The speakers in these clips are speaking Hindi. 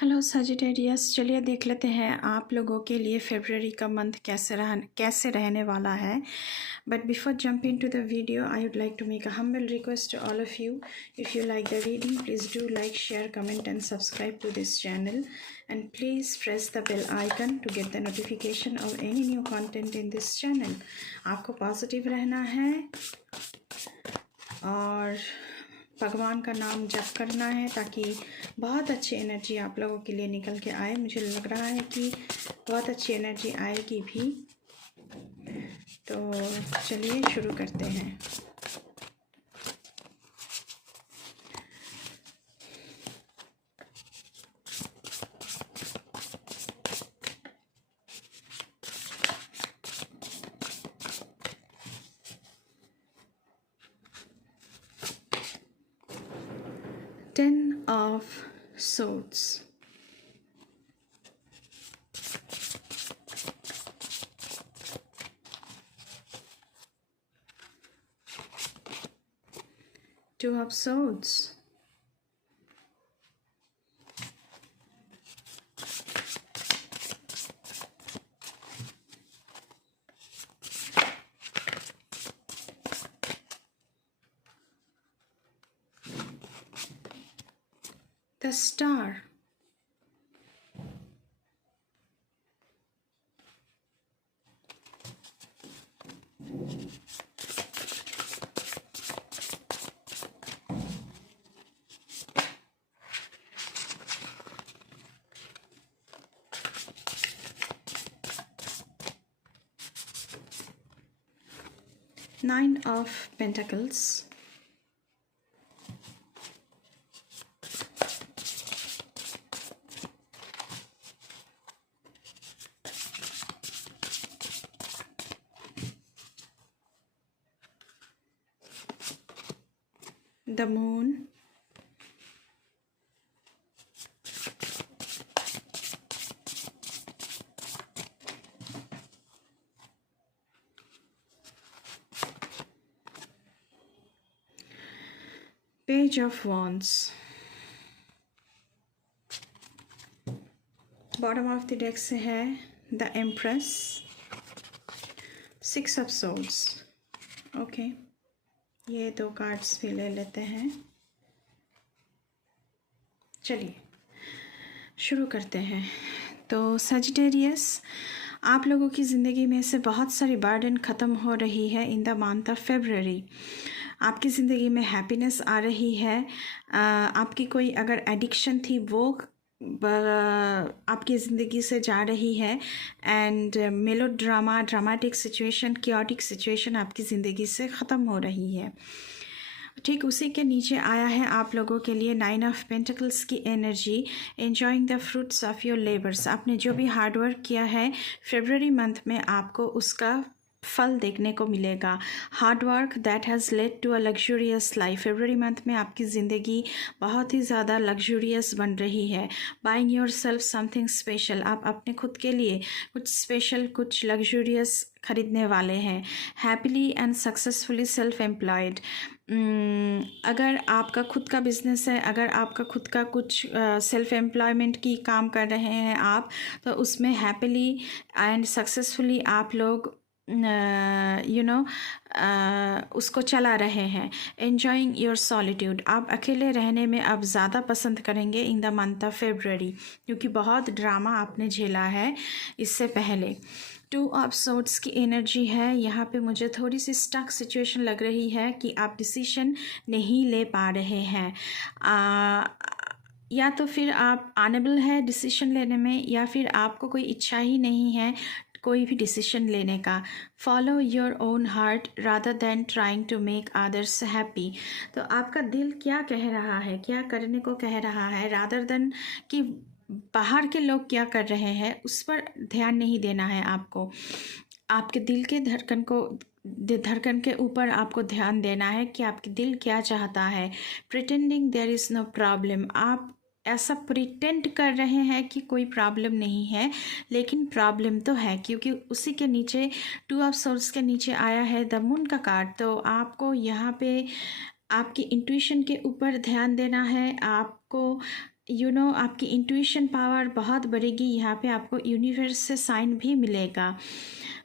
हेलो सजिटेरियस, चलिए देख लेते हैं आप लोगों के लिए फरवरी का मंथ कैसे रहने वाला है। But before jumping to the video, I would like to make a humble request to all of you. If you like the reading, please do like, share, comment and subscribe to this channel, and please press the bell icon to get the notification of any new content in this channel. आपको पॉजिटिव रहना है और भगवान का नाम जप करना है ताकि बहुत अच्छी एनर्जी आप लोगों के लिए निकल के आए. मुझे लग रहा है कि बहुत अच्छी एनर्जी आएगी भी. तो चलिए शुरू करते हैं. Ten of Swords. Two of Swords. The Star. Nine of Pentacles. The Moon. Page of Wands. Bottom of the deck से है the Empress, six of swords. Okay, ये दो कार्ड्स भी ले लेते हैं. चलिए शुरू करते हैं. तो सजिटेरियस, आप लोगों की ज़िंदगी में से बहुत सारी बर्डन ख़त्म हो रही है in the month of February. आपकी ज़िंदगी में हैप्पीनेस आ रही है. आपकी कोई अगर एडिक्शन थी वो आपकी ज़िंदगी से जा रही है. And dramatic situation, chaotic situation आपकी ज़िंदगी से ख़त्म हो रही है. ठीक उसी के नीचे आया है आप लोगों के लिए नाइन ऑफ पेंटिकल्स की energy. Enjoying the fruits of your labours. आपने जो भी हार्डवर्क किया है फरवरी मंथ में आपको उसका फल देखने को मिलेगा. Hard work that has led to a luxurious life. फरवरी मंथ में आपकी ज़िंदगी बहुत ही ज़्यादा लग्जूरियस बन रही है. Buying your self something special. आप अपने खुद के लिए कुछ स्पेशल, कुछ लग्जूरियस खरीदने वाले हैं. Happily and successfully self employed. अगर आपका खुद का बिजनेस है, अगर आपका खुद का कुछ सेल्फ एम्प्लॉयमेंट की काम कर रहे हैं आप, तो उसमें हैप्पीली एंड सक्सेसफुली आप लोग उसको चला रहे हैं. Enjoying your solitude. आप अकेले रहने में अब ज़्यादा पसंद करेंगे in the month of February, क्योंकि बहुत ड्रामा आपने झेला है इससे पहले. टू ऑफ सोर्ड्स की एनर्जी है. यहाँ पे मुझे थोड़ी सी स्टक सिचुएशन लग रही है कि आप डिसीजन नहीं ले पा रहे हैं. या तो फिर आप अनेबल है डिसीजन लेने में, या फिर आपको कोई इच्छा ही नहीं है कोई भी डिसीजन लेने का. Follow your own heart rather than trying to make others happy. तो आपका दिल क्या कह रहा है, क्या करने को कह रहा है, रादर देन कि बाहर के लोग क्या कर रहे हैं, उस पर ध्यान नहीं देना है आपको. आपके दिल के धड़कन के ऊपर आपको ध्यान देना है कि आपके दिल क्या चाहता है. Pretending there is no problem. आप ऐसा प्रिटेंड कर रहे हैं कि कोई प्रॉब्लम नहीं है, लेकिन प्रॉब्लम तो है, क्योंकि उसी के नीचे टू ऑफ सोर्ड्स के नीचे आया है द मून का कार्ड. तो आपको यहाँ पे आपकी इंट्यूशन के ऊपर ध्यान देना है. आपको आपकी इंट्यूशन पावर बहुत बढ़ेगी। यहाँ पे आपको यूनिवर्स से साइन भी मिलेगा।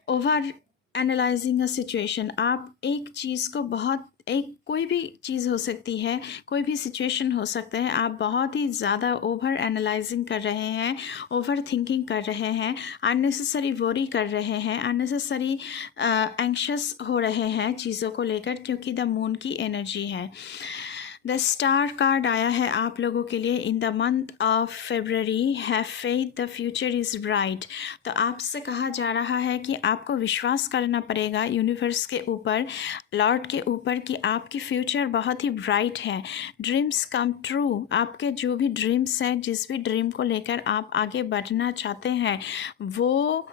ओवर एनालाइजिंग अ सिचुएशन, आप एक चीज़ को बहुत, एक कोई भी चीज़ हो सकती है, कोई भी सिचुएशन हो सकता है, आप बहुत ही ज़्यादा ओवर एनालाइजिंग कर रहे हैं, ओवर थिंकिंग कर रहे हैं, अननेसेसरी वरी कर रहे हैं, अननेसेसरी एंक्शस हो रहे हैं चीज़ों को लेकर, क्योंकि द मून की एनर्जी है। द स्टार कार्ड आया है आप लोगों के लिए। In the month of February have faith, the future is bright. तो आपसे कहा जा रहा है कि आपको विश्वास करना पड़ेगा यूनिवर्स के ऊपर, लॉर्ड के ऊपर, कि आपकी फ्यूचर बहुत ही ब्राइट है। ड्रीम्स कम ट्रू, आपके जो भी ड्रीम्स हैं, जिस भी ड्रीम को लेकर आप आगे बढ़ना चाहते हैं, वो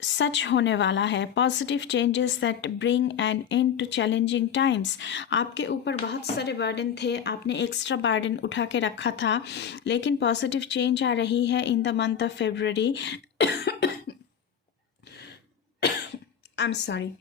सच होने वाला है। Positive changes that bring an end to challenging times. आपके ऊपर बहुत सारे बर्डन थे, आपने एक्स्ट्रा बर्डन उठा के रखा था, लेकिन पॉजिटिव चेंज आ रही है in the month of February. I am sorry.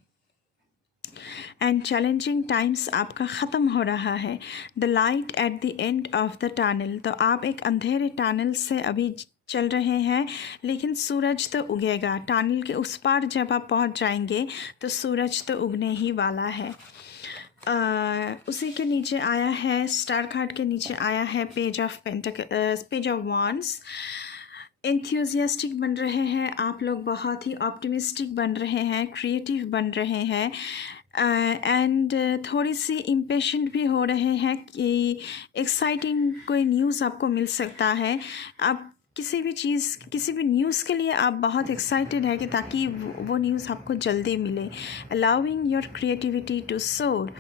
And challenging times आपका ख़त्म हो रहा है। The light at the end of the tunnel, तो आप एक अंधेरे टनल से अभी चल रहे हैं, लेकिन सूरज तो उगेगा। टनल के उस पार जब आप पहुंच जाएंगे तो सूरज तो उगने ही वाला है। उसी के नीचे आया है, स्टार कार्ड के नीचे आया है पेज ऑफ वांड्स। एंथुसियास्टिक बन रहे हैं आप लोग, बहुत ही ऑप्टिमिस्टिक बन रहे हैं, क्रिएटिव बन रहे हैं, एंड थोड़ी सी इम्पेशेंट भी हो रहे हैं कि एक्साइटिंग कोई न्यूज़ आपको मिल सकता है। आप किसी भी चीज़, किसी भी न्यूज़ के लिए आप बहुत एक्साइटेड है कि ताकि वो न्यूज़ आपको जल्दी मिले। अलाउइंग योर क्रिएटिविटी टू सोर,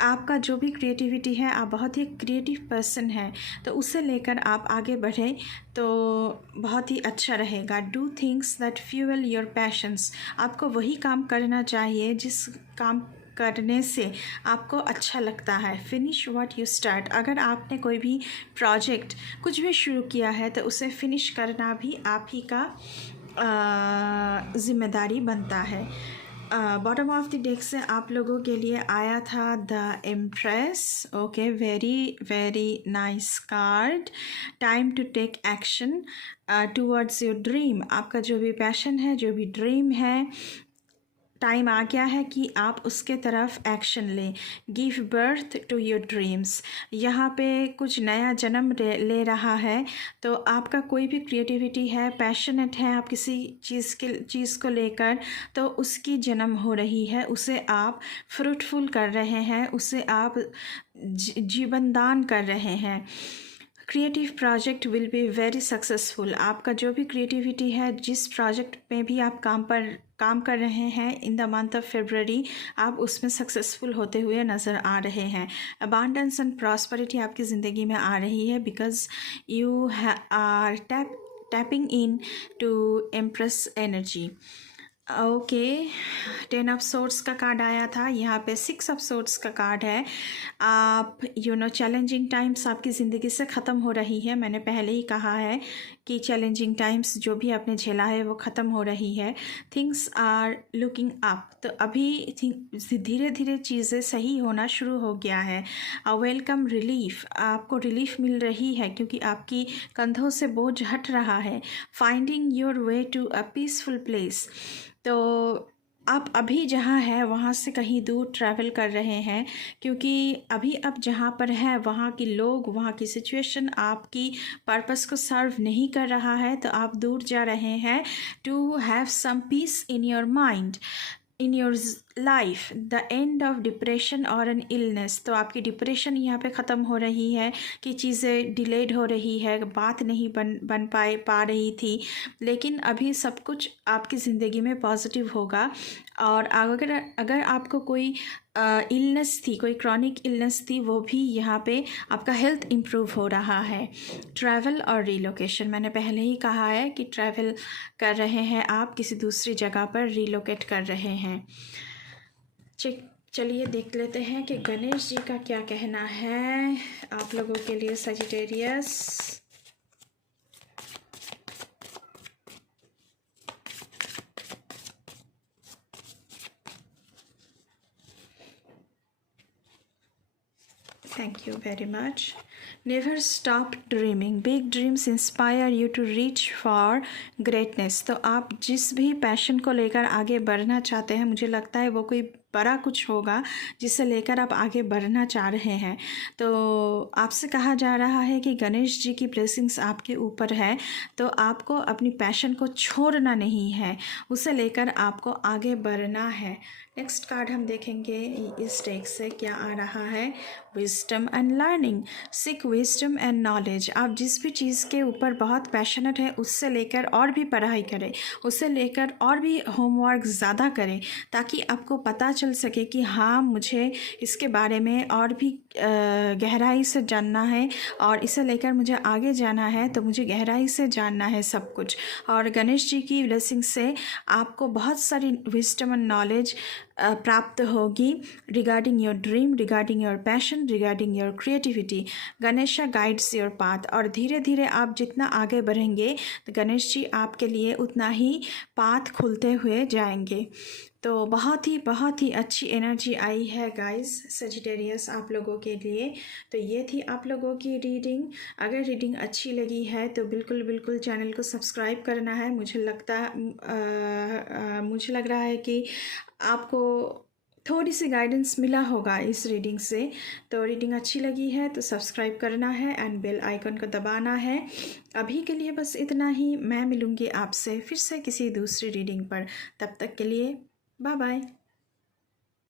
आपका जो भी क्रिएटिविटी है, आप बहुत ही क्रिएटिव पर्सन है, तो उसे लेकर आप आगे बढ़े तो बहुत ही अच्छा रहेगा। Do things that fuel your passions, आपको वही काम करना चाहिए जिस काम करने से आपको अच्छा लगता है। फिनिश व्हाट यू स्टार्ट, अगर आपने कोई भी प्रोजेक्ट कुछ भी शुरू किया है तो उसे फिनिश करना भी आप ही का ज़िम्मेदारी बनता है। बॉटम ऑफ द डेक से आप लोगों के लिए आया था the Empress. Okay, very very nice card. Time to take action towards your dream, आपका जो भी पैशन है, जो भी ड्रीम है, टाइम आ गया है कि आप उसके तरफ एक्शन लें। Give birth to your dreams, यहाँ पे कुछ नया जन्म ले रहा है। तो आपका कोई भी क्रिएटिविटी है, पैशनेट है आप किसी चीज़ को लेकर, तो उसकी जन्म हो रही है, उसे आप फ्रूटफुल कर रहे हैं, उसे आप जीवन दान कर रहे हैं। Creative project will be very successful, आपका जो भी क्रिएटिविटी है, जिस प्रोजेक्ट में भी आप काम कर रहे हैं in the month of February, आप उसमें सक्सेसफुल होते हुए नज़र आ रहे हैं। अबांडेंस एंड प्रॉस्पेरिटी आपकी ज़िंदगी में आ रही है, because you are tapping in to Empress energy. Okay, 10 of swords का कार्ड आया था, यहाँ पे 6 ऑफ सोर्ट्स का कार्ड है। आप चैलेंजिंग टाइम्स आपकी ज़िंदगी से ख़त्म हो रही है। मैंने पहले ही कहा है कि चैलेंजिंग टाइम्स जो भी आपने झेला है वो ख़त्म हो रही है। थिंग्स आर लुकिंग अप, तो अभी धीरे धीरे चीज़ें सही होना शुरू हो गया है। वेलकम रिलीफ, आपको रिलीफ मिल रही है क्योंकि आपकी कंधों से बोझ हट रहा है। Finding your way to a peaceful place, तो आप अभी जहाँ हैं वहाँ से कहीं दूर ट्रैवल कर रहे हैं, क्योंकि अभी आप जहाँ पर हैं वहाँ के लोग, वहाँ की सिचुएशन आपकी पर्पस को सर्व नहीं कर रहा है, तो आप दूर जा रहे हैं to have some peace in your mind, in your life. The end of depression और एन इलनेस, तो आपकी डिप्रेशन यहाँ पे ख़त्म हो रही है कि चीज़ें डिलेड हो रही है, बात नहीं बन पा रही थी, लेकिन अभी सब कुछ आपकी ज़िंदगी में पॉजिटिव होगा। और अगर आपको कोई इलनेस थी, कोई क्रॉनिक इलनेस थी, वो भी यहाँ पे आपका हेल्थ इम्प्रूव हो रहा है। ट्रैवल और रिलोकेशन, मैंने पहले ही कहा है कि ट्रैवल कर रहे हैं आप, किसी दूसरी जगह पर रिलोकेट कर रहे हैं। चलिए देख लेते हैं कि गणेश जी का क्या कहना है आप लोगों के लिए Sagittarius. Thank you very much. Never stop dreaming, big dreams inspire you to reach for greatness. तो आप जिस भी पैशन को लेकर आगे बढ़ना चाहते हैं, मुझे लगता है वो कोई बड़ा कुछ होगा जिसे लेकर आप आगे बढ़ना चाह रहे हैं। तो आपसे कहा जा रहा है कि गणेश जी की ब्लेसिंग्स आपके ऊपर है, तो आपको अपनी पैशन को छोड़ना नहीं है, उसे लेकर आपको आगे बढ़ना है। नेक्स्ट कार्ड हम देखेंगे इस डेक से क्या आ रहा है। Wisdom and learning, seek wisdom and knowledge. आप जिस भी चीज़ के ऊपर बहुत पैशनेट है उससे लेकर और भी पढ़ाई करें, उससे लेकर और भी होमवर्क ज़्यादा करें, ताकि आपको पता चल सके कि हाँ मुझे इसके बारे में और भी गहराई से जानना है और इसे लेकर मुझे आगे जाना है, तो मुझे गहराई से जानना है सब कुछ। और गणेश जी की ब्लेसिंग से आपको बहुत सारी विजडम एंड नॉलेज प्राप्त होगी regarding your dream, regarding your passion, regarding your creativity. Ganesha guides your path. और धीरे धीरे आप जितना आगे बढ़ेंगे तो गणेश जी आपके लिए उतना ही पाथ खुलते हुए जाएंगे। तो बहुत ही अच्छी एनर्जी आई है गाइस सजिटेरियस आप लोगों के लिए। तो ये थी आप लोगों की रीडिंग। अगर रीडिंग अच्छी लगी है तो बिल्कुल चैनल को सब्सक्राइब करना है। मुझे लग रहा है कि आपको थोड़ी सी गाइडेंस मिला होगा इस रीडिंग से। तो रीडिंग अच्छी लगी है तो सब्सक्राइब करना है एंड बेल आइकन को दबाना है। अभी के लिए बस इतना ही। मैं मिलूँगी आपसे फिर से किसी दूसरी रीडिंग पर। तब तक के लिए बाय बाय।